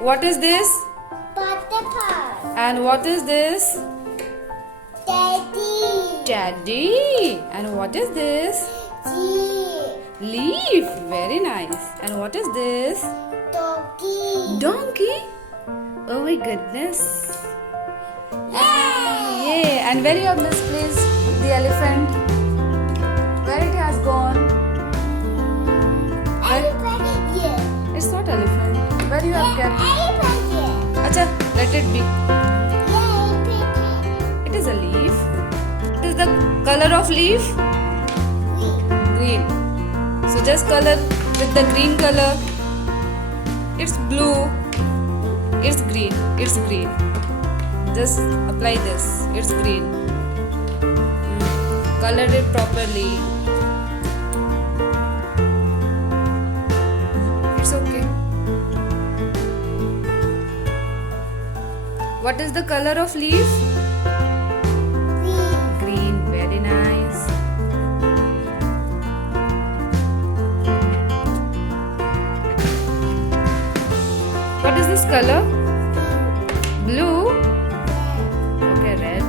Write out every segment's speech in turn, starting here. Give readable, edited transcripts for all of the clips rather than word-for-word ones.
What is this? Butterfly. And what is this? Daddy. Teddy. And what is this? Jeep. Leaf. Very nice. And what is this? Doggy. Donkey. Oh my goodness. Yay! Yay. And where you have misplaced the elephant? Where it has gone? Elephant. Yeah. It's not elephant. Where you have kept? Elephant. Yeah. Acha, let it be. Yeah, elephant. It is a leaf. What is the color of leaf? Green. So just color with the green color. It's blue. It's green. It's green. Just apply this. It's green. Color it properly. It's okay. What is the color of leaf? Green. Very nice. What is this color? Blue. Okay, red.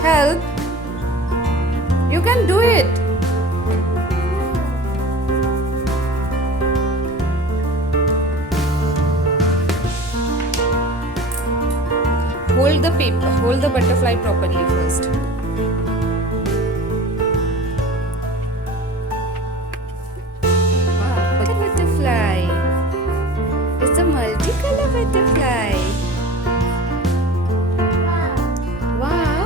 Help. You can do it. Hold the paper, hold the butterfly properly first. Wow, look at butterfly. It's a multicolor butterfly. Wow.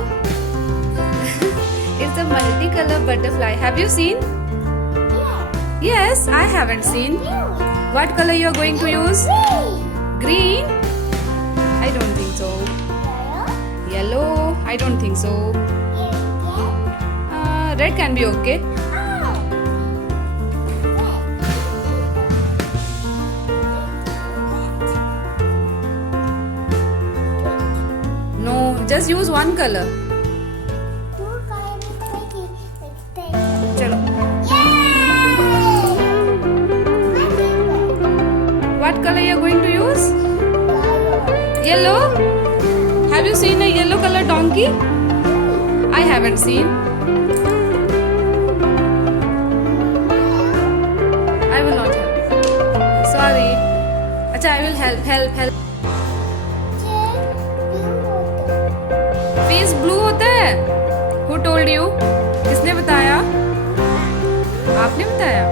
It's a multicolor butterfly. Have you seen? Yes, I haven't seen. What color you are going to use? Green? I don't think so. Yellow? I don't think so. Red can be okay. No, just use one color. Chalo. What color you are going to use? Yellow? Have you seen a yellow color donkey? I haven't seen. I will not help. Sorry. Acha, I will help. Face blue होता है? Who told you? किसने बताया? आपने बताया?